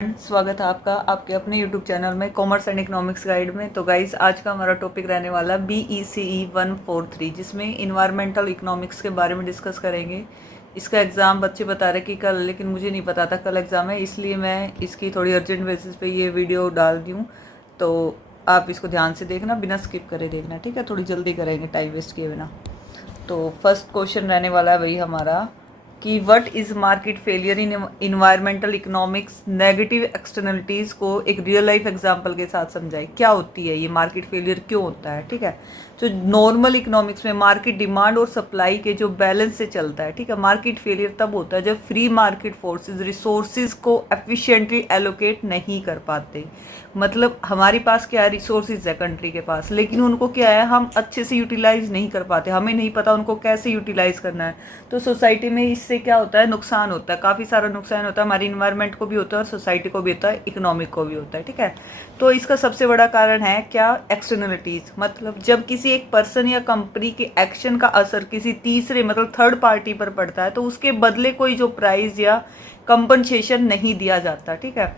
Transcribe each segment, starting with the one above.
स्वागत है आपका आपके अपने यूट्यूब चैनल में कॉमर्स एंड इकोनॉमिक्स गाइड में। तो गाइस आज का हमारा टॉपिक रहने वाला BECE 143 जिसमें इन्वायरमेंटल इकोनॉमिक्स के बारे में डिस्कस करेंगे। इसका एग्ज़ाम बच्चे बता रहे कि कल, लेकिन मुझे नहीं पता था कल एग्ज़ाम है, इसलिए मैं इसकी थोड़ी अर्जेंट बेसिस पे ये वीडियो डाल दी हूँ। तो आप इसको ध्यान से देखना, बिना स्किप करे देखना, ठीक है। थोड़ी जल्दी करेंगे टाइम वेस्ट किए बिना। तो फर्स्ट क्वेश्चन रहने वाला है वही हमारा कि what is market failure in environmental economics. Negative externalities को एक रियल लाइफ एग्जांपल के साथ समझाए, क्या होती है ये मार्केट फेलियर, क्यों होता है, ठीक है। तो नॉर्मल इकोनॉमिक्स में मार्केट डिमांड और सप्लाई के जो बैलेंस से चलता है, ठीक है। मार्केट फेलियर तब होता है जब फ्री मार्केट फोर्सेस रिसोर्सेज को एफिशिएंटली एलोकेट नहीं कर पाते। मतलब हमारे पास क्या है, रिसोर्सेज है कंट्री के पास, लेकिन उनको क्या है, हम अच्छे से यूटिलाइज नहीं कर पाते, हमें नहीं पता उनको कैसे यूटिलाइज करना है। तो सोसाइटी में इससे क्या होता है, नुकसान होता है, काफ़ी सारा नुकसान होता है, हमारी इन्वायरमेंट को भी होता है और सोसाइटी को भी होता है, इकोनॉमिक को भी होता है, ठीक है। तो इसका सबसे बड़ा कारण है क्या, एक्सटर्नलिटीज़। मतलब जब किसी एक पर्सन या कंपनी के एक्शन का असर किसी तीसरे मतलब थर्ड पार्टी पर पड़ता है तो उसके बदले कोई जो प्राइस या कंपनसेशन नहीं दिया जाता, ठीक है।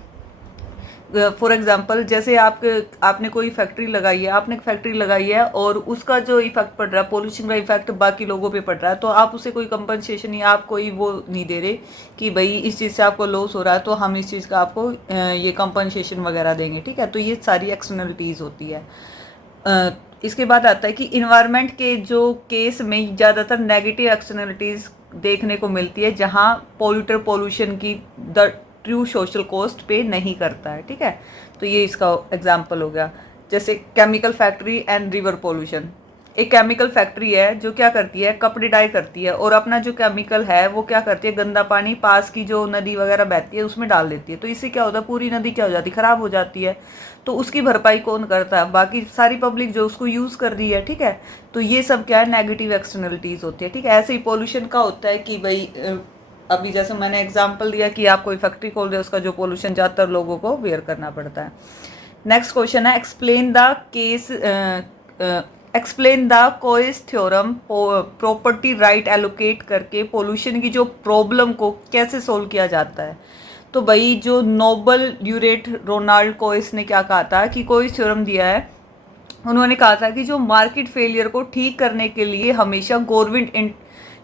फॉर एग्जांपल जैसे आपने कोई फैक्ट्री लगाई है, आपने एक फैक्ट्री लगाई है और उसका जो इफेक्ट पड़ रहा है, पोल्यूशन का इफेक्ट बाकी लोगों पे पड़ रहा है, तो आप उसे कोई कंपनसेशन या आप कोई वो नहीं दे रहे कि भाई इस चीज़ से आपको लॉस हो रहा है तो हम इस चीज़ का आपको ये कंपनसेशन वगैरह देंगे, ठीक है। तो ये सारी एक्सटर्नलिटीज़ होती है। इसके बाद आता है कि इन्वायरमेंट के जो केस में ज़्यादातर नेगेटिव एक्सटर्नलिटीज़ देखने को मिलती है जहाँ पोल्यूटर पोल्यूशन की द ट्रू सोशल कॉस्ट पे नहीं करता है, ठीक है। तो ये इसका एग्जाम्पल हो गया। जैसे chemical factory and river pollution. एक केमिकल फैक्ट्री है जो क्या करती है, कपड़े डाई करती है और अपना जो केमिकल है वो क्या करती है, गंदा पानी पास की जो नदी वगैरह बहती है उसमें डाल देती है। तो इससे क्या होता है, पूरी नदी क्या हो जाती है, खराब हो जाती है। तो उसकी भरपाई कौन करता है, बाकी सारी पब्लिक जो उसको यूज़ कर रही है, ठीक है। तो ये सब क्या है, नेगेटिव एक्सटर्नलिटीज़ होती है, ठीक है। ऐसे ही पोल्यूशन का होता है कि भाई अभी जैसे मैंने एग्जांपल दिया कि आप कोई फैक्ट्री खोल रहे हो, उसका जो पोल्यूशन ज़्यादातर लोगों को बेयर करना पड़ता है। नेक्स्ट क्वेश्चन है explain the case, explain the Coase theorem. Property right allocate करके पोल्यूशन की जो प्रॉब्लम को कैसे सोल्व किया जाता है। तो भाई जो नोबल ड्यूरेट रोनाल्ड कोइस ने क्या कहा था कि कोइस थ्योरम दिया है, उन्होंने कहा था कि जो मार्केट फेलियर को ठीक करने के लिए हमेशा गवर्नमेंट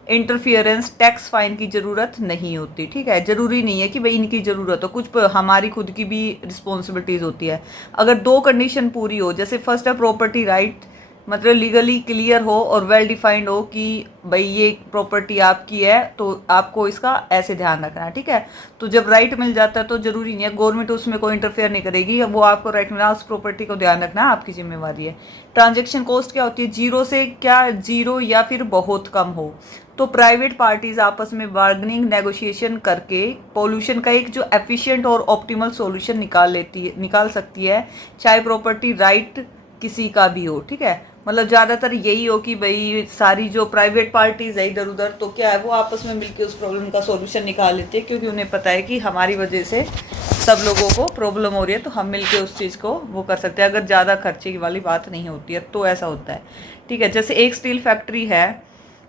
इंटरफियरेंस टैक्स फाइन की ज़रूरत नहीं होती, ठीक है। ज़रूरी नहीं है कि भाई इनकी ज़रूरत हो, कुछ हमारी खुद की भी रिस्पॉन्सिबिलिटीज़ होती है। अगर दो कंडीशन पूरी हो, जैसे फर्स्ट है प्रॉपर्टी राइट, मतलब लीगली क्लियर हो और वेल डिफाइंड हो कि भाई ये प्रॉपर्टी आपकी है तो आपको इसका ऐसे ध्यान रखना है, ठीक है। तो जब राइट मिल जाता है तो ज़रूरी नहीं है, गवर्नमेंट उसमें कोई इंटरफेयर नहीं करेगी, वो आपको राइट मिला, उस प्रॉपर्टी को ध्यान रखना आपकी जिम्मेवारी है। ट्रांजेक्शन कॉस्ट क्या होती है, जीरो से क्या, जीरो या फिर बहुत कम हो। तो प्राइवेट पार्टीज आपस में बार्गेनिंग नेगोशिएशन करके पोल्यूशन का एक जो एफिशिएंट और ऑप्टिमल सॉल्यूशन निकाल सकती है, चाहे प्रॉपर्टी राइट किसी का भी हो, ठीक है। मतलब ज़्यादातर यही हो कि भाई सारी जो प्राइवेट पार्टीज है इधर उधर, तो क्या है वो आपस में मिलकर उस प्रॉब्लम का सॉल्यूशन निकाल लेती है, क्योंकि उन्हें पता है कि हमारी वजह से सब लोगों को प्रॉब्लम हो रही है, तो हम मिलके उस चीज़ को वो कर सकते हैं, अगर ज़्यादा खर्चे वाली बात नहीं होती है तो ऐसा होता है, ठीक है। जैसे एक स्टील फैक्ट्री है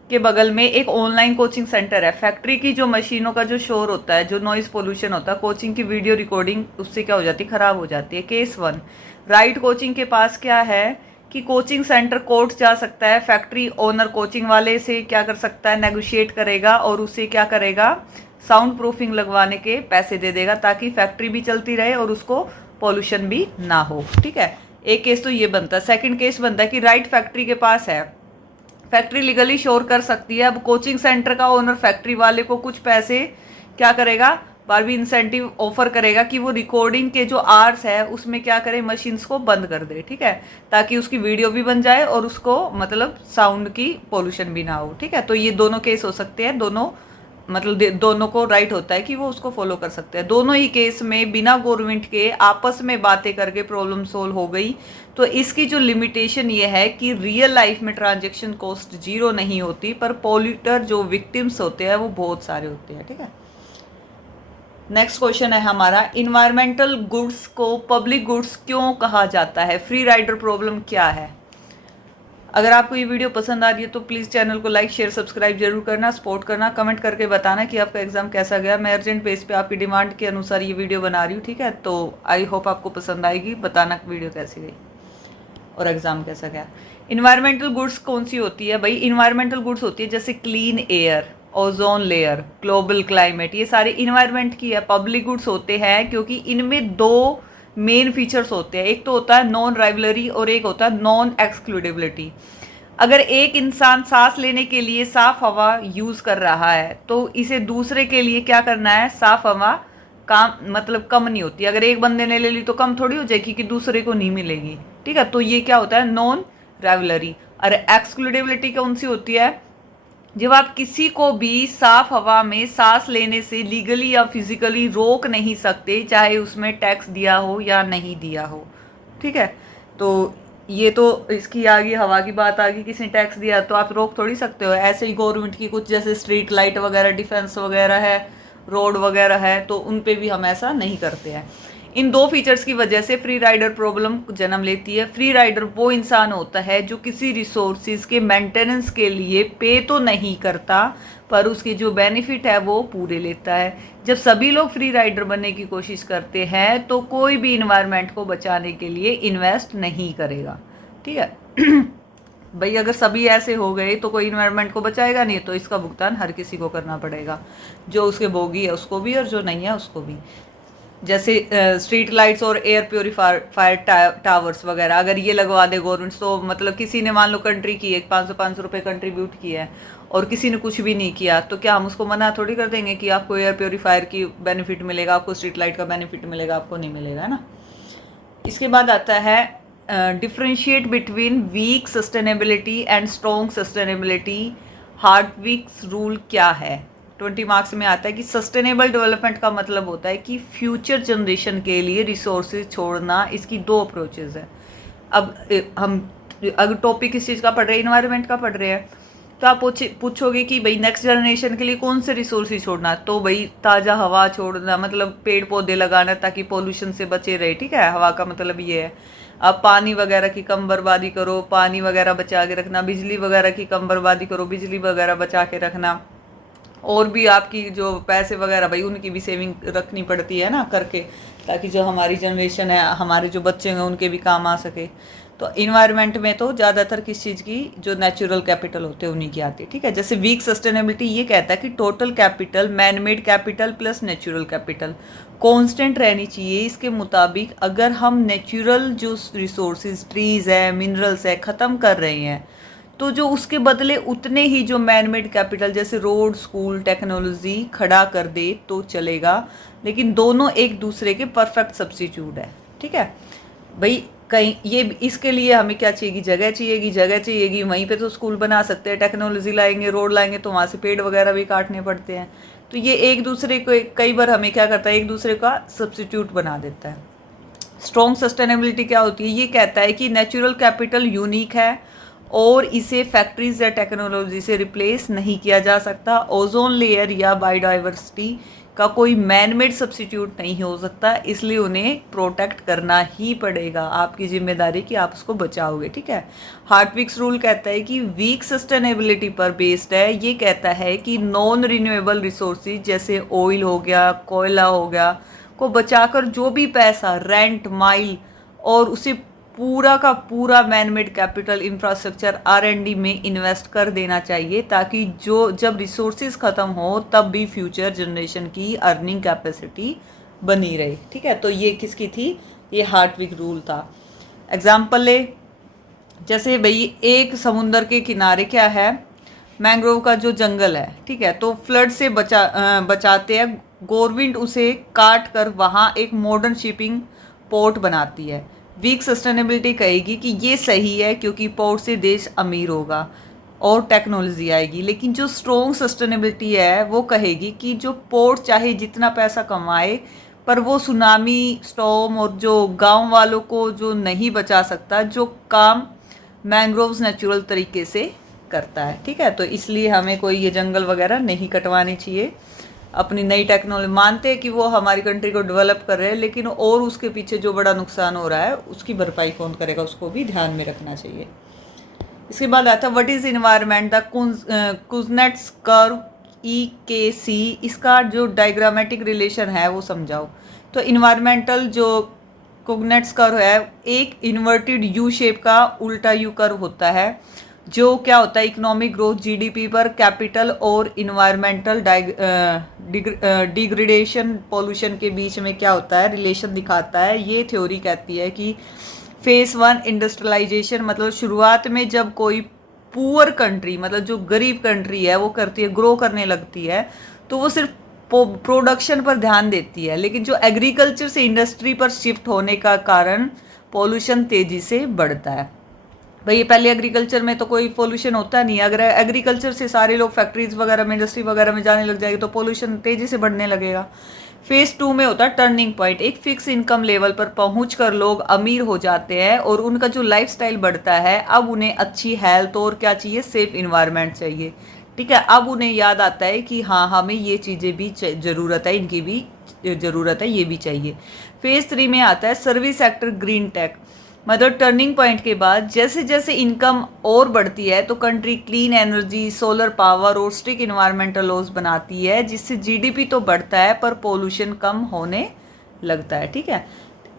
के बगल में एक ऑनलाइन कोचिंग सेंटर है। फैक्ट्री की जो मशीनों का जो शोर होता है, जो नॉइज पोल्यूशन होता है, कोचिंग की वीडियो रिकॉर्डिंग उससे क्या हो जाती है, खराब हो जाती है। केस 1, राइट कोचिंग के पास क्या है कि कोचिंग सेंटर कोर्ट जा सकता है, फैक्ट्री ओनर कोचिंग वाले से क्या कर सकता है, नेगोशिएट करेगा और उसे क्या करेगा, साउंड प्रूफिंग लगवाने के पैसे दे देगा ताकि फैक्ट्री भी चलती रहे और उसको पॉल्यूशन भी ना हो, ठीक है। एक केस तो ये बनता है। सेकंड केस बनता है कि राइट फैक्ट्री के पास है, फैक्ट्री लीगली शोर कर सकती है। अब कोचिंग सेंटर का ओनर फैक्ट्री वाले को कुछ पैसे क्या करेगा, बार भी इंसेंटिव ऑफर करेगा कि वो रिकॉर्डिंग के जो आर्स है उसमें क्या करे, मशीन्स को बंद कर दे, ठीक है, ताकि उसकी वीडियो भी बन जाए और उसको मतलब साउंड की पोल्यूशन भी ना हो, ठीक है। तो ये दोनों केस हो सकते हैं, दोनों मतलब दोनों को राइट होता है कि वो उसको फॉलो कर सकते हैं। दोनों ही केस में बिना गवर्नमेंट के आपस में बातें करके प्रॉब्लम सोल्व हो गई। तो इसकी जो लिमिटेशन ये है कि रियल लाइफ में ट्रांजेक्शन कॉस्ट जीरो नहीं होती, पर पॉल्यूटर जो विक्टिम्स होते हैं वो बहुत सारे होते हैं, ठीक है। नेक्स्ट क्वेश्चन है हमारा, इन्वायरमेंटल गुड्स को पब्लिक गुड्स क्यों कहा जाता है, फ्री राइडर प्रॉब्लम क्या है। अगर आपको ये वीडियो पसंद आ रही है तो प्लीज़ चैनल को लाइक शेयर सब्सक्राइब जरूर करना, सपोर्ट करना, कमेंट करके बताना कि आपका एग्जाम कैसा गया। मैं अर्जेंट बेस पे आपकी डिमांड के अनुसार ये वीडियो बना रही हूँ, ठीक है। तो आई होप आपको पसंद आएगी, बताना वीडियो कैसी गई और एग्जाम कैसा गया। इन्वायरमेंटल गुड्स कौन सी होती है भाई? इन्वायरमेंटल गुड्स होती है जैसे clean air, ozone layer, global climate, ये सारे इन्वायरमेंट की है। पब्लिक गुड्स होते हैं क्योंकि इनमें दो मेन फीचर्स होते हैं, एक तो होता है नॉन राइवलरी और एक होता है नॉन एक्सक्लूडेबिलिटी। अगर एक इंसान सांस लेने के लिए साफ हवा यूज कर रहा है तो इसे दूसरे के लिए क्या करना है? साफ हवा काम मतलब कम नहीं होती। अगर एक बंदे ने ले ली तो कम थोड़ी हो जाएगी कि दूसरे को नहीं मिलेगी, ठीक है। तो ये क्या होता है? Non rivalry. और एक्सक्लूडेबिलिटी कौन सी होती है? जब आप किसी को भी साफ हवा में सांस लेने से लीगली या फिजिकली रोक नहीं सकते, चाहे उसमें टैक्स दिया हो या नहीं दिया हो, ठीक है। तो ये तो इसकी आ गई, हवा की बात आ गई, किसी ने टैक्स दिया तो आप रोक थोड़ी सकते हो। ऐसे ही गवर्नमेंट की कुछ जैसे स्ट्रीट लाइट वगैरह, डिफेंस वगैरह है, रोड वगैरह है, तो उन पे भी हम ऐसा नहीं करते हैं। इन दो फीचर्स की वजह से फ्री राइडर प्रॉब्लम जन्म लेती है। फ्री राइडर वो इंसान होता है जो किसी रिसोर्सेज के मेंटेनेंस के लिए पे तो नहीं करता, पर उसके जो बेनिफिट है वो पूरे लेता है। जब सभी लोग फ्री राइडर बनने की कोशिश करते हैं तो कोई भी इन्वायरमेंट को बचाने के लिए इन्वेस्ट नहीं करेगा, ठीक है। भाई अगर सभी ऐसे हो गए तो कोई इन्वायरमेंट को बचाएगा नहीं, तो इसका भुगतान हर किसी को करना पड़ेगा, जो उसके भोगी है उसको भी और जो नहीं है उसको भी। जैसे स्ट्रीट लाइट्स और एयर प्योरीफायर टावर्स वगैरह अगर ये लगवा दे गवर्नमेंट, तो मतलब किसी ने मान लो कंट्री की है 500 रुपये कंट्रीब्यूट किया है और किसी ने कुछ भी नहीं किया, तो क्या हम उसको मना थोड़ी कर देंगे कि आपको एयर प्योरीफायर की बेनिफिट मिलेगा, आपको स्ट्रीट लाइट का बेनिफिट मिलेगा, आपको नहीं मिलेगा, है ना। इसके बाद आता है differentiate between weak sustainability and strong sustainability. Hartwick's rule क्या है? 20 मार्क्स में आता है कि सस्टेनेबल डेवलपमेंट का मतलब होता है कि फ्यूचर जनरेशन के लिए रिसोर्सेज छोड़ना। इसकी दो अप्रोचेज है। अब हम अगर टॉपिक किस चीज़ का पढ़ रहे हैं, इन्वायरमेंट का पढ़ रहे हैं, तो आप पूछोगे कि भाई नेक्स्ट जनरेशन के लिए कौन से रिसोर्सेज छोड़ना, तो भाई ताज़ा हवा छोड़ना, मतलब पेड़ पौधे लगाना ताकि पोल्यूशन से बचे रहे, ठीक है। हवा का मतलब ये है। आप पानी वगैरह की कम बर्बादी करो, पानी वगैरह बचा के रखना, बिजली वगैरह की कम बर्बादी करो, बिजली वगैरह बचा के रखना। और भी आपकी जो पैसे वगैरह भाई उनकी भी सेविंग रखनी पड़ती है ना करके, ताकि जो हमारी जनरेशन है, हमारे जो बच्चे हैं उनके भी काम आ सके। तो इन्वायरमेंट में तो ज़्यादातर किस चीज़ की, जो नेचुरल कैपिटल होते हैं उन्हीं की आती है, ठीक है। जैसे वीक सस्टेनेबिलिटी ये कहता है कि total capital, man made capital plus natural capital constant रहनी चाहिए। इसके मुताबिक अगर हम नेचुरल जो रिसोर्सेज, ट्रीज़ है, मिनरल्स है, ख़त्म कर रहे हैं, तो जो उसके बदले उतने ही जो मैन मेड कैपिटल जैसे रोड, स्कूल, टेक्नोलॉजी खड़ा कर दे तो चलेगा, लेकिन दोनों एक दूसरे के परफेक्ट सब्स्टिट्यूट है, ठीक है भाई। कहीं ये इसके लिए हमें क्या चाहिएगी? जगह चाहिएगी, वहीं पे तो स्कूल बना सकते हैं, टेक्नोलॉजी लाएंगे, रोड लाएंगे, तो वहाँ से पेड़ वगैरह भी काटने पड़ते हैं। तो ये एक दूसरे को कई बार हमें क्या करता है, एक दूसरे का सब्स्टिट्यूट बना देता है। स्ट्रॉन्ग सस्टेनेबिलिटी क्या होती है? ये कहता है कि नेचुरल कैपिटल यूनिक है और इसे फैक्ट्रीज या टेक्नोलॉजी से रिप्लेस नहीं किया जा सकता। ओजोन लेयर या बायोडाइवर्सिटी का कोई मैन मेड सब्स्टिट्यूट नहीं हो सकता, इसलिए उन्हें प्रोटेक्ट करना ही पड़ेगा। आपकी जिम्मेदारी कि आप उसको बचाओगे, ठीक है। हार्टविक्स रूल कहता है कि वीक सस्टेनेबिलिटी पर बेस्ड है। ये कहता है कि नॉन रिन्यूएबल रिसोर्सेज जैसे ऑयल हो गया, कोयला हो गया, को बचाकर जो भी पैसा रेंट, माइल और उसे पूरा का पूरा man made capital, infrastructure, R&D में इन्वेस्ट कर देना चाहिए, ताकि जो जब रिसोर्सेज ख़त्म हो तब भी फ्यूचर जनरेशन की अर्निंग कैपेसिटी बनी रहे, ठीक है। तो ये किसकी थी? ये हार्टविक रूल था। एग्जाम्पल ले, जैसे भाई एक समुंदर के किनारे क्या है, मैंग्रोव का जो जंगल है, ठीक है, तो फ्लड से बचाते हैं गवर्नमेंट, उसे काट कर वहाँ एक मॉडर्न शिपिंग पोर्ट बनाती है। वीक सस्टेनेबिलिटी कहेगी कि ये सही है क्योंकि पोर्ट से देश अमीर होगा और टेक्नोलॉजी आएगी, लेकिन जो स्ट्रॉन्ग सस्टेनेबिलिटी है वो कहेगी कि जो पोर्ट चाहे जितना पैसा कमाए, पर वो सुनामी, स्टॉर्म और जो गांव वालों को जो नहीं बचा सकता, जो काम मैंग्रोव्स नेचुरल तरीके से करता है, ठीक है। तो इसलिए हमें कोई ये जंगल वगैरह नहीं कटवानी चाहिए। अपनी नई टेक्नोलॉजी मानते हैं कि वो हमारी कंट्री को डेवलप कर रहे हैं, लेकिन और उसके पीछे जो बड़ा नुकसान हो रहा है उसकी भरपाई कौन करेगा, उसको भी ध्यान में रखना चाहिए। इसके बाद आता है what is environment, the Kuznets curve EKC, इसका जो डायग्रामेटिक रिलेशन है वो समझाओ। तो इन्वायरमेंटल जो कुजनेट्स कर्व है एक इन्वर्टेड यू शेप का उल्टा यू कर्व होता है, जो क्या होता है इकोनॉमिक ग्रोथ, जीडीपी पर, कैपिटल और इन्वायरमेंटल डिग्रेडेशन पोल्यूशन के बीच में क्या होता है रिलेशन दिखाता है। ये थ्योरी कहती है कि फेज 1 इंडस्ट्रियलाइजेशन, मतलब शुरुआत में जब कोई पुअर कंट्री, मतलब जो गरीब कंट्री है वो करती है ग्रो करने लगती है, तो वो सिर्फ प्रोडक्शन पर ध्यान देती है, लेकिन जो एग्रीकल्चर से इंडस्ट्री पर शिफ्ट होने का कारण पोल्यूशन तेजी से बढ़ता है। भाई पहले एग्रीकल्चर में तो कोई पोल्यूशन होता नहीं, अगर एग्रीकल्चर से सारे लोग फैक्ट्रीज वगैरह में, इंडस्ट्री वगैरह में जाने लग जाएंगे तो पोल्यूशन तेजी से बढ़ने लगेगा। फेज 2 में होता है टर्निंग पॉइंट, एक फिक्स इनकम लेवल पर पहुंचकर लोग अमीर हो जाते हैं और उनका जो लाइफस्टाइल बढ़ता है। अब उन्हें अच्छी हेल्थ और क्या चाहिए, सेफ इन्वायरमेंट चाहिए। ठीक है, अब उन्हें याद आता है कि हाँ हमें ये चीज़ें भी ज़रूरत है, इनकी भी ज़रूरत है, ये भी चाहिए। फेज 3 में आता है सर्विस सेक्टर ग्रीन टेक, मतलब टर्निंग पॉइंट के बाद जैसे जैसे इनकम और बढ़ती है तो country clean energy, solar power और स्ट्रिक्ट इन्वायरमेंटल लॉज बनाती है, जिससे जीडीपी तो बढ़ता है पर पोल्यूशन कम होने लगता है। ठीक है,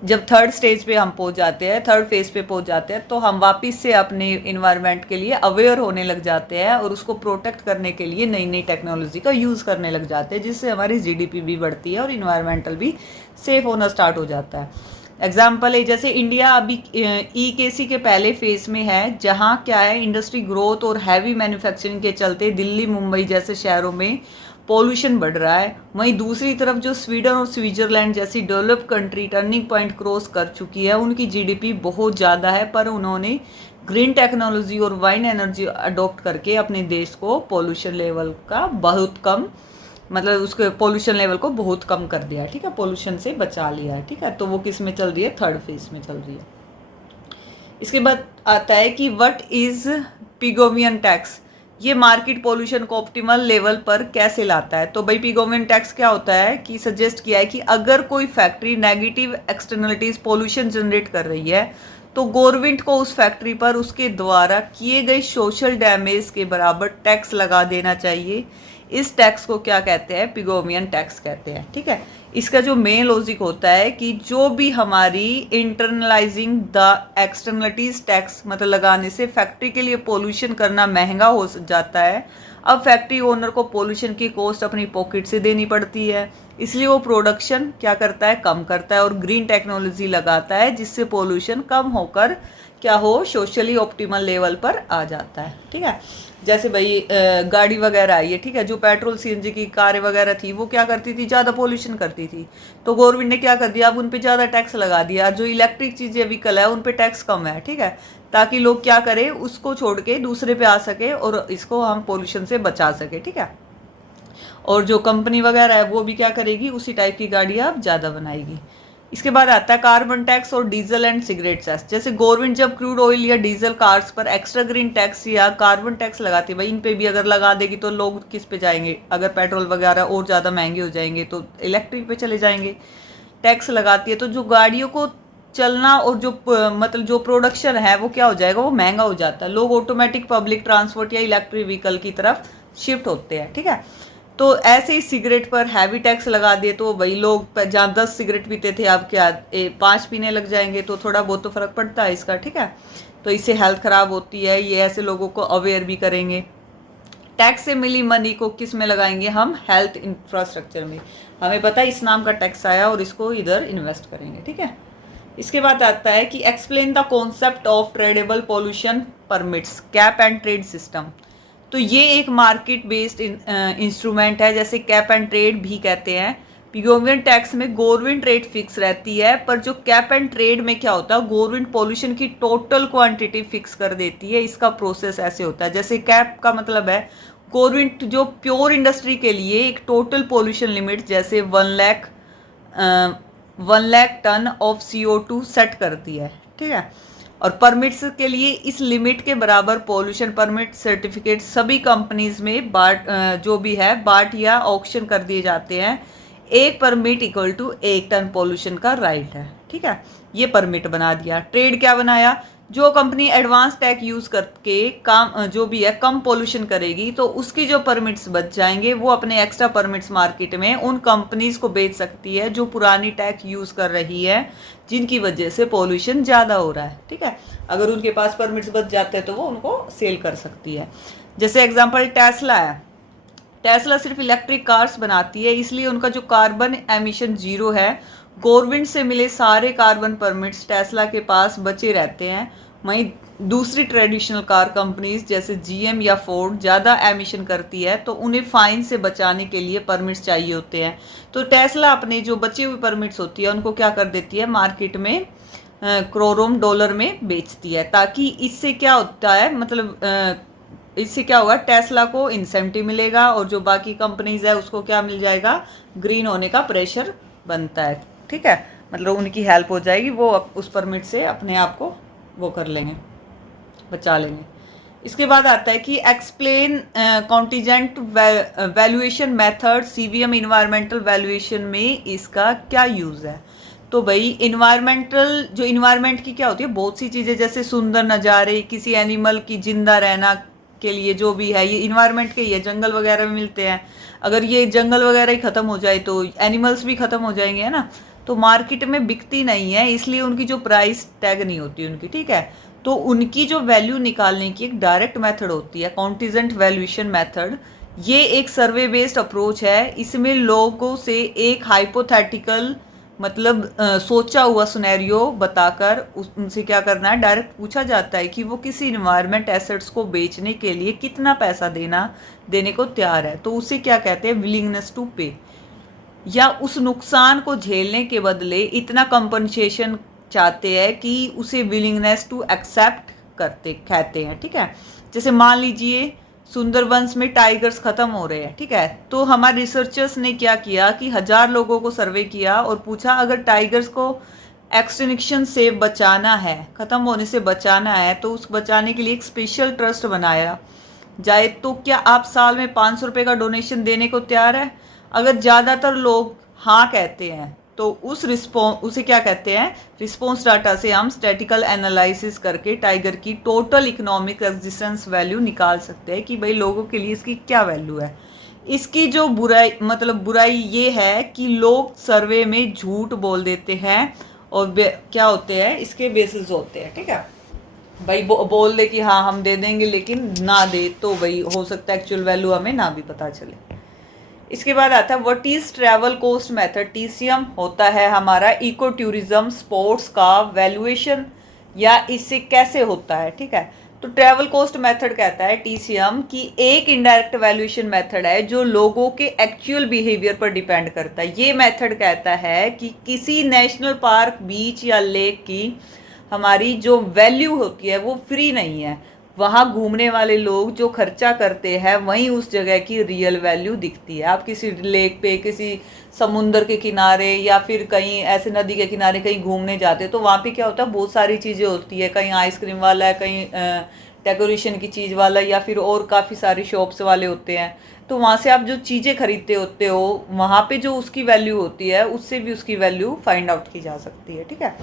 जब थर्ड स्टेज पे हम पहुंच जाते हैं, थर्ड फेज पे पहुंच जाते हैं, तो हम वापस से अपने इन्वायरमेंट के लिए अवेयर होने लग जाते हैं और उसको प्रोटेक्ट करने के लिए नई नई टेक्नोलॉजी का यूज़ करने लग जाते हैं, जिससे हमारी जीडीपी भी बढ़ती है और इन्वायरमेंटल भी सेफ होना स्टार्ट हो जाता है। एग्जाम्पल है जैसे इंडिया अभी EKC के पहले फेज में है, जहाँ क्या है इंडस्ट्री ग्रोथ और हैवी मैन्युफैक्चरिंग के चलते दिल्ली मुंबई जैसे शहरों में पॉल्यूशन बढ़ रहा है। वहीं दूसरी तरफ जो स्वीडन और स्विट्जरलैंड जैसी develop country turning point cross कर चुकी है, उनकी जीडीपी बहुत ज़्यादा है, पर उन्होंने ग्रीन टेक्नोलॉजी और वाइन एनर्जी अडॉप्ट करके अपने देश को पॉल्यूशन लेवल का बहुत कम, मतलब उसके पॉल्यूशन लेवल को बहुत कम कर दिया है। ठीक है, पॉल्यूशन से बचा लिया है। ठीक है, तो वो किस में चल रही है, थर्ड फेज में चल रही है। इसके बाद आता है कि व्हाट इज पिगोवियन टैक्स, ये मार्केट पॉल्यूशन को ऑप्टिमल लेवल पर कैसे लाता है। तो भाई पिगोवियन टैक्स क्या होता है कि सजेस्ट किया है कि अगर कोई factory negative externalities pollution generate कर रही है तो गवर्नमेंट को उस फैक्ट्री पर उसके द्वारा किए गए सोशल डैमेज के बराबर टैक्स लगा देना चाहिए। इस टैक्स को क्या कहते हैं, पिगोवियन टैक्स कहते हैं। ठीक है, इसका जो मेन लॉजिक होता है कि जो भी हमारी इंटरनलाइजिंग द एक्सटर्नलिटीज टैक्स, मतलब लगाने से फैक्ट्री के लिए पोल्यूशन करना महंगा हो जाता है। अब फैक्ट्री ओनर को पोल्यूशन की कॉस्ट अपनी पॉकेट से देनी पड़ती है, इसलिए वो प्रोडक्शन क्या करता है, कम करता है और ग्रीन टेक्नोलॉजी लगाता है, जिससे पोल्यूशन कम होकर क्या हो, सोशली ऑप्टिमल लेवल पर आ जाता है। ठीक है, जैसे भाई गाड़ी वगैरह आई है, ठीक है, जो पेट्रोल सीएनजी की कारें वगैरह थी वो क्या करती थी, ज़्यादा पोल्यूशन करती थी, तो गवर्नमेंट ने क्या कर दिया, अब उन पे ज़्यादा टैक्स लगा दिया। जो इलेक्ट्रिक चीज़ें व्हीकल है उन पे टैक्स कम है। ठीक है, ताकि लोग क्या करें, उसको छोड़ के दूसरे पे आ सके और इसको हम पोल्यूशन से बचा सके। ठीक है, और जो कंपनी वगैरह है वो भी क्या करेगी, उसी टाइप की गाड़ियाँ अब ज़्यादा बनाएगी। इसके बाद आता है कार्बन टैक्स और डीजल एंड सिगरेट टैक्स। जैसे गवर्नमेंट जब क्रूड ऑयल या डीजल कार्स पर एक्स्ट्रा ग्रीन टैक्स या कार्बन टैक्स लगाती है, भाई इन पे भी अगर लगा देगी तो लोग किस पे जाएंगे, अगर पेट्रोल वगैरह और ज़्यादा महंगे हो जाएंगे तो इलेक्ट्रिक पे चले जाएंगे। टैक्स लगाती है तो जो गाड़ियों को चलना और जो मतलब जो प्रोडक्शन है वो क्या हो जाएगा, वो महंगा हो जाता है। लोग ऑटोमेटिक पब्लिक ट्रांसपोर्ट या इलेक्ट्रिक व्हीकल की तरफ शिफ्ट होते हैं। ठीक है, तो ऐसे ही सिगरेट पर हैवी टैक्स लगा दिए तो भाई लोग जहाँ 10 सिगरेट पीते थे अब क्या 5 पीने लग जाएंगे, तो थोड़ा बहुत तो फर्क पड़ता है इसका। ठीक है, तो इससे हेल्थ खराब होती है, ये ऐसे लोगों को अवेयर भी करेंगे। टैक्स से मिली मनी को किस में लगाएंगे हम, हेल्थ इंफ्रास्ट्रक्चर में। हमें पता है इस नाम का टैक्स आया और इसको इधर इन्वेस्ट करेंगे। ठीक है, इसके बाद आता है कि explain the concept of tradable pollution permits, cap and trade system. तो ये एक मार्केट बेस्ड इंस्ट्रूमेंट है, जैसे कैप एंड ट्रेड भी कहते हैं। पिगोवियन टैक्स में गवर्नमेंट रेट फिक्स रहती है, पर जो कैप एंड ट्रेड में क्या होता है, गवर्नमेंट पॉल्यूशन की टोटल क्वांटिटी फिक्स कर देती है। इसका प्रोसेस ऐसे होता है, जैसे कैप का मतलब है गवर्नमेंट जो प्योर इंडस्ट्री के लिए एक टोटल पॉल्यूशन लिमिट जैसे 1 lakh ton of CO2 set करती है। ठीक है, और परमिट्स के लिए इस लिमिट के बराबर पॉल्यूशन परमिट सर्टिफिकेट सभी कंपनीज में जो भी है बाट या ऑक्शन कर दिए जाते हैं। एक permit equal to 1 ton pollution का राइट है। ठीक है, ये परमिट बना दिया। ट्रेड क्या बनाया, जो कंपनी एडवांस टैग यूज़ करके काम जो भी है कम पोल्यूशन करेगी, तो उसकी जो परमिट्स बच जाएंगे वो अपने एक्स्ट्रा परमिट्स मार्केट में उन कंपनीज को बेच सकती है जो पुरानी टैग यूज़ कर रही है, जिनकी वजह से पोल्यूशन ज़्यादा हो रहा है। ठीक है, अगर उनके पास परमिट्स बच जाते हैं तो वो उनको सेल कर सकती है। जैसे एग्जाम्पल टेस्ला है। टेस्ला सिर्फ इलेक्ट्रिक कार्स बनाती है, इसलिए उनका जो कार्बन एमिशन जीरो है। गवर्नमेंट से मिले सारे कार्बन परमिट्स टेस्ला के पास बचे रहते हैं। वहीं दूसरी ट्रेडिशनल कार कंपनीज जैसे जीएम या फोर्ड ज़्यादा एमिशन करती है, तो उन्हें फाइन से बचाने के लिए परमिट्स चाहिए होते हैं। तो टेस्ला अपने जो बचे हुए परमिट्स होती है उनको क्या कर देती है, मार्केट में करोड़ों डॉलर में बेचती है, ताकि इससे क्या होता है, मतलब इससे क्या होगा, टेस्ला को इंसेंटिव मिलेगा और जो बाकी कंपनीज है उसको क्या मिल जाएगा, ग्रीन होने का प्रेशर बनता है। ठीक है, मतलब उनकी हेल्प हो जाएगी, वो उस परमिट से अपने आप को वो कर लेंगे, बचा लेंगे। इसके बाद आता है कि explain contingent valuation method CVM environmental valuation में इसका क्या यूज़ है। तो भाई इन्वायरमेंटल, जो इन्वायरमेंट की क्या होती है, बहुत सी चीज़ें, जैसे सुंदर नज़ारे, किसी एनिमल की जिंदा रहना के लिए जो भी है, ये इन्वायरमेंट के ही है, जंगल वगैरह में मिलते हैं। अगर ये जंगल वगैरह ही ख़त्म हो जाए तो एनिमल्स भी ख़त्म हो जाएंगे, है ना। तो मार्केट में बिकती नहीं है, इसलिए उनकी जो प्राइस टैग नहीं होती उनकी। ठीक है, तो उनकी जो वैल्यू निकालने की एक डायरेक्ट मेथड होती है, कॉन्टीजेंट वैल्यूएशन मेथड। ये एक सर्वे बेस्ड अप्रोच है। इसमें लोगों से एक हाइपोथेटिकल, मतलब सोचा हुआ सिनेरियो बताकर उनसे क्या करना है, डायरेक्ट पूछा जाता है कि वो किसी इन्वायरमेंट एसेट्स को बेचने के लिए कितना पैसा देने को तैयार है। तो उसे क्या कहते हैं, विलिंगनेस टू पे, या उस नुकसान को झेलने के बदले इतना कंपनसेशन चाहते हैं कि उसे विलिंगनेस टू एक्सेप्ट कहते हैं। ठीक है, जैसे मान लीजिए सुंदरबंस में टाइगर्स खत्म हो रहे हैं। ठीक है, तो हमारे रिसर्चर्स ने क्या किया कि 1000 लोगों को सर्वे किया और पूछा, अगर टाइगर्स को एक्सटिंक्शन से बचाना है, खत्म होने से बचाना है, तो उस बचाने के लिए एक स्पेशल ट्रस्ट बनाया जाए, तो क्या आप साल में 500 रुपये का डोनेशन देने को तैयार है। अगर ज़्यादातर लोग हाँ कहते हैं तो उसे क्या कहते हैं, रिस्पॉन्स डाटा से हम स्टैटिकल एनालिसिस करके टाइगर की टोटल इकोनॉमिक एग्जिस्टेंस वैल्यू निकाल सकते हैं कि भाई लोगों के लिए इसकी क्या वैल्यू है। इसकी जो बुराई ये है कि लोग सर्वे में झूठ बोल देते हैं और क्या होते हैं, इसके बेसिस होते हैं। ठीक है, भाई बोल दे कि हाँ हम दे देंगे, लेकिन ना दे तो भाई हो सकता है एक्चुअल वैल्यू हमें ना भी पता चले। इसके बाद आता है what is travel cost method. TCM होता है हमारा इको टूरिज्म स्पोर्ट्स का वैल्यूएशन, या इससे कैसे होता है। ठीक है, तो ट्रैवल कोस्ट मेथड कहता है टीसीएम की एक इनडायरेक्ट वैल्यूएशन मेथड है जो लोगों के एक्चुअल बिहेवियर पर डिपेंड करता है। ये मेथड कहता है कि किसी नेशनल पार्क, बीच या लेक की हमारी जो वैल्यू होती है वो फ्री नहीं है। वहाँ घूमने वाले लोग जो खर्चा करते हैं वहीं उस जगह की रियल वैल्यू दिखती है। आप किसी लेक पे, किसी समुंदर के किनारे या फिर कहीं ऐसे नदी के किनारे कहीं घूमने जाते हैं तो वहाँ पे क्या होता है, बहुत सारी चीज़ें होती है। कहीं आइसक्रीम वाला है, कहीं डेकोरेशन की चीज़ वाला, या फिर और काफ़ी सारी शॉप्स वाले होते हैं। तो वहाँ से आप जो चीज़ें खरीदते होते हो, वहाँ पे जो उसकी वैल्यू होती है उससे भी उसकी वैल्यू फाइंड आउट की जा सकती है। ठीक है,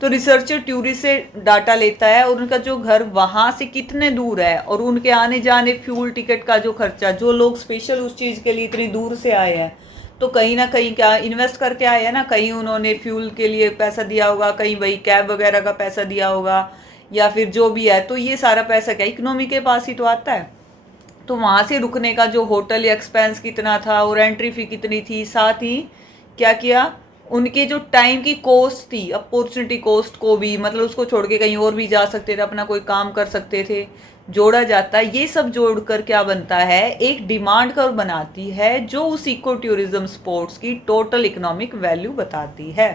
तो रिसर्चर टूरिस्ट से डाटा लेता है और उनका जो घर वहाँ से कितने दूर है और उनके आने जाने, फ्यूल टिकट का जो खर्चा, जो लोग स्पेशल उस चीज़ के लिए इतनी दूर से आए हैं तो कहीं ना कहीं क्या इन्वेस्ट करके आए हैं ना, कहीं उन्होंने फ्यूल के लिए पैसा दिया होगा, कहीं वही कैब वगैरह का पैसा दिया होगा, या फिर जो भी है। तो ये सारा पैसा क्या इकोनॉमी के पास ही तो आता है। तो वहाँ से रुकने का जो होटल एक्सपेंस कितना था और एंट्री फी कितनी थी, साथ ही क्या किया, उनके जो टाइम की कॉस्ट थी, अपॉर्चुनिटी कॉस्ट को भी, मतलब उसको छोड़ के कहीं और भी जा सकते थे, अपना कोई काम कर सकते थे, जोड़ा जाता है। ये सब जोड़कर क्या बनता है, एक डिमांड कर्व बनाती है जो उस इको टूरिज्म स्पोर्ट्स की टोटल इकोनॉमिक वैल्यू बताती है।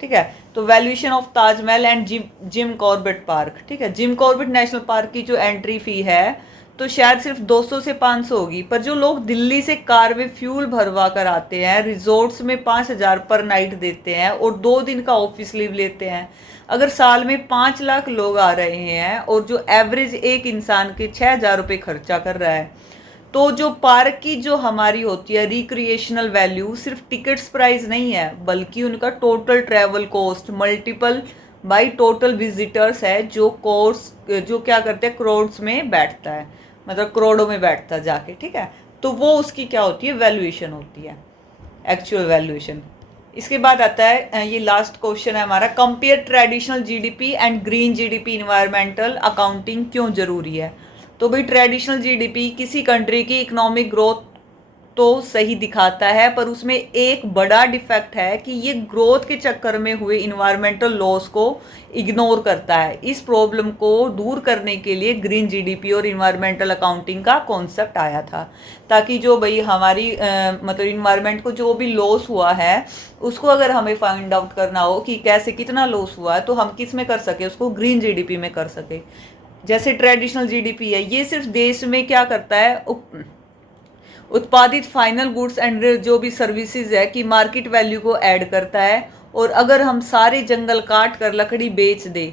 ठीक है, तो valuation of Taj Mahal and Jim Corbett park. ठीक है, जिम कॉर्बेट नेशनल पार्क की जो एंट्री फी है तो शायद सिर्फ 200 से 500 होगी, पर जो लोग दिल्ली से कार में फ्यूल भरवा कर आते हैं, रिजॉर्ट्स में 5000 पर नाइट देते हैं और 2 दिन का ऑफिस लीव लेते हैं, अगर साल में 5 लाख लोग आ रहे हैं और जो एवरेज एक इंसान के 6000 रुपये खर्चा कर रहा है, तो जो पार्क की जो हमारी होती है रिक्रिएशनल वैल्यू सिर्फ टिकट्स प्राइस नहीं है, बल्कि उनका total travel cost, multiple by total visitors है, जो क्या करते हैं, करोड्स में बैठता है, मतलब करोड़ों में बैठता है जाके, ठीक है। तो वो उसकी क्या होती है, वैल्यूएशन होती है, एक्चुअल वैल्यूएशन। इसके बाद आता है ये लास्ट क्वेश्चन है हमारा, compare traditional GDP and green GDP environmental accounting क्यों जरूरी है। तो भाई ट्रेडिशनल जीडीपी किसी कंट्री की इकोनॉमिक ग्रोथ तो सही दिखाता है, पर उसमें एक बड़ा डिफेक्ट है कि ये ग्रोथ के चक्कर में हुए इन्वायरमेंटल लॉस को इग्नोर करता है। इस प्रॉब्लम को दूर करने के लिए ग्रीन जीडीपी और इन्वायरमेंटल अकाउंटिंग का कॉन्सेप्ट आया था, ताकि जो भाई हमारी मतलब इन्वायरमेंट को जो भी लॉस हुआ है उसको अगर हमें फाइंड आउट करना हो कि कैसे कितना लॉस हुआ है, तो हम किस में कर सके, उसको ग्रीन जीडीपी में कर सके। जैसे ट्रेडिशनल जीडीपी है, ये सिर्फ देश में क्या करता है, उत्पादित फाइनल गुड्स एंड जो भी सर्विसेज है कि मार्केट वैल्यू को ऐड करता है। और अगर हम सारे जंगल काट कर लकड़ी बेच दे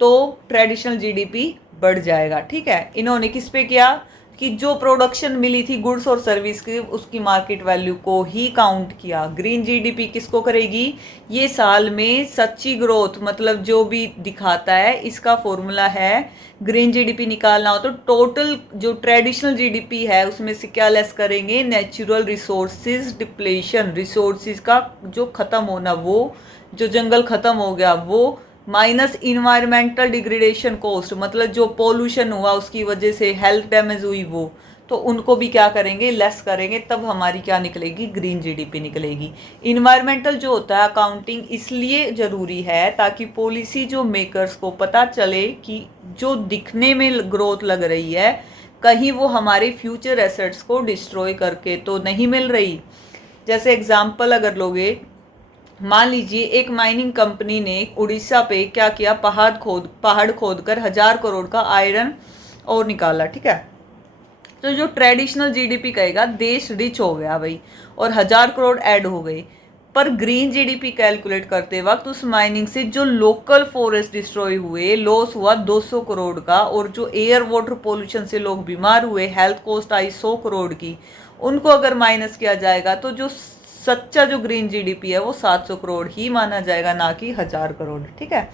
तो ट्रेडिशनल जीडीपी बढ़ जाएगा, ठीक है। इन्होंने किस पे किया कि जो प्रोडक्शन मिली थी गुड्स और सर्विस की, उसकी मार्केट वैल्यू को ही काउंट किया। ग्रीन जीडीपी किसको करेगी, ये साल में सच्ची ग्रोथ मतलब जो भी दिखाता है, इसका फॉर्मूला है ग्रीन जीडीपी निकालना हो तो टोटल जो ट्रेडिशनल जीडीपी है उसमें से क्या लेस करेंगे, नेचुरल रिसोर्सेज डिप्लेशन, रिसोर्सेज का जो खत्म होना, वो जो जंगल खत्म हो गया वो, माइनस इन्वायरमेंटल डिग्रेडेशन कॉस्ट मतलब जो पोल्यूशन हुआ उसकी वजह से हेल्थ डैमेज हुई वो, तो उनको भी क्या करेंगे, लेस करेंगे, तब हमारी क्या निकलेगी, ग्रीन जीडीपी निकलेगी। इन्वायरमेंटल जो होता है अकाउंटिंग इसलिए ज़रूरी है ताकि पॉलिसी जो मेकर्स को पता चले कि जो दिखने में ग्रोथ लग रही है कहीं वो हमारे फ्यूचर एसेट्स को डिस्ट्रॉय करके तो नहीं मिल रही। जैसे एग्जाम्पल अगर लोगे, मान लीजिए एक माइनिंग कंपनी ने उड़ीसा पे क्या किया, पहाड़ खोद कर 1000 करोड़ का आयरन और निकाला, ठीक है। तो जो ट्रेडिशनल जीडीपी कहेगा देश रिच हो गया भाई और 1000 करोड़ ऐड हो गए, पर ग्रीन जीडीपी कैलकुलेट करते वक्त उस माइनिंग से जो लोकल फॉरेस्ट डिस्ट्रॉय हुए, लॉस हुआ 200 करोड़ का, और जो एयर वाटर पोल्यूशन से लोग बीमार हुए, हेल्थ कॉस्ट आई 100 करोड़ की, उनको अगर माइनस किया जाएगा तो जो सच्चा जो ग्रीन जीडीपी है वो 700 करोड़ ही माना जाएगा, ना कि 1000 करोड़, ठीक है।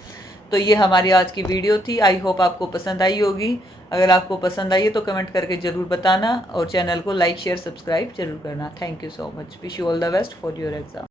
तो ये हमारी आज की वीडियो थी, आई होप आपको पसंद आई होगी। अगर आपको पसंद आई है तो कमेंट करके ज़रूर बताना और चैनल को लाइक शेयर सब्सक्राइब जरूर करना। Thank you so much, wish you all the best for your exam.